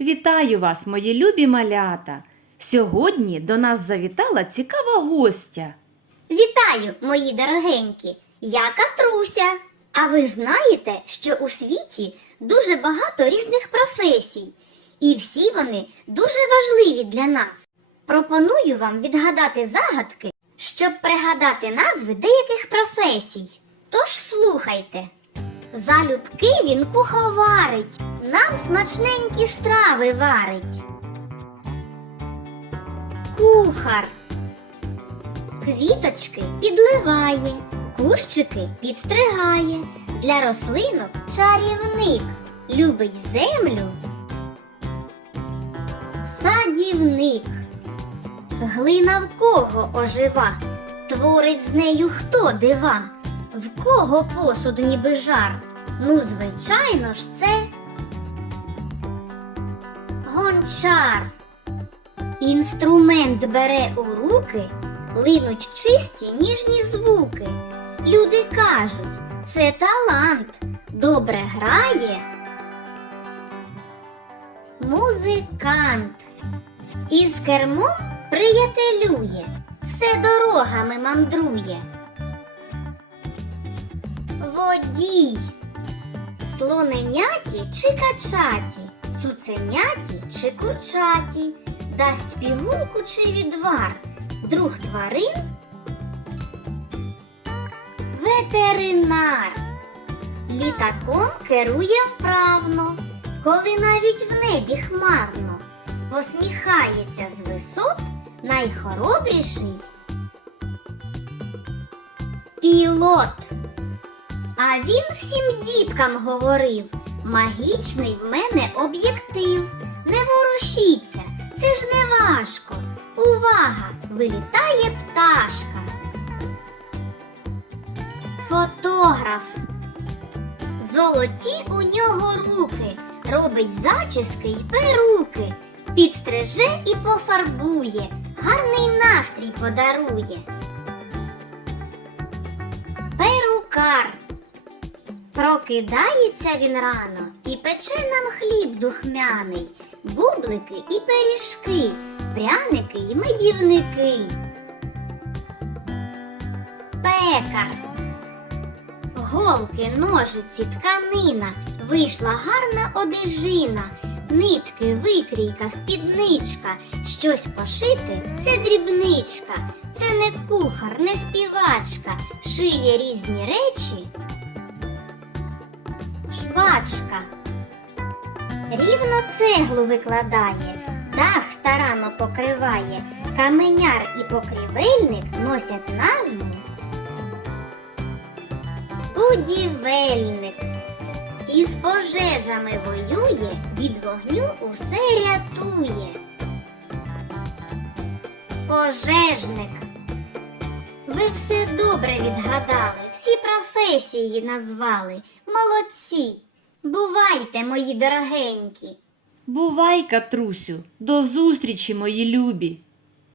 Вітаю вас, мої любі малята! Сьогодні до нас завітала цікава гостя. Вітаю, мої дорогенькі! Я Катруся. А ви знаєте, що у світі дуже багато різних професій, і всі вони дуже важливі для нас. Пропоную вам відгадати загадки, щоб пригадати назви деяких професій. Тож слухайте. Залюбки він куховарить, нам смачненькі страви варить. Кухар Квіточки підливає, кущики підстригає, для рослинок чарівник, любить землю. Садівник, глина в кого ожива, творить з нею хто дива, в кого посуд ніби жар. Ну, звичайно ж, це гончар. Інструмент бере у руки, линуть чисті ніжні звуки. Люди кажуть, це талант, добре грає. Музикант із кермом приятелює, все дорогами мандрує. Водій слоненяті чи качаті, цуценяті чи курчаті, дасть пігулку чи відвар, друг тварин, ветеринар. Літаком керує вправно, коли навіть в небі хмарно, посміхається з висот найхоробріший. Пілот. А він всім діткам говорив: магічний в мене об'єктив. Не ворушіться, це ж не важко. Увага! Вилітає пташка. Фотограф. Золоті у нього руки, робить зачіски й перуки, підстриже і пофарбує, гарний настрій подарує. Перукар. Прокидається він рано і пече нам хліб духмяний, бублики і пиріжки, пряники і медівники. Пекар. Голки, ножиці, тканина, вийшла гарна одежина, нитки, викрійка, спідничка, щось пошити це дрібничка, це не кухар, не співачка, шиє різні речі. Швачка. Рівно цеглу викладає, дах старанно покриває, каменяр і покрівельник носять назву Будівельник. Із пожежами воює, від вогню усе рятує. Пожежник. Ви все добре відгадали, всі професії назвали. Молодці. Бувайте, мої дорогенькі. Бувай, Катрусю, до зустрічі, мої любі!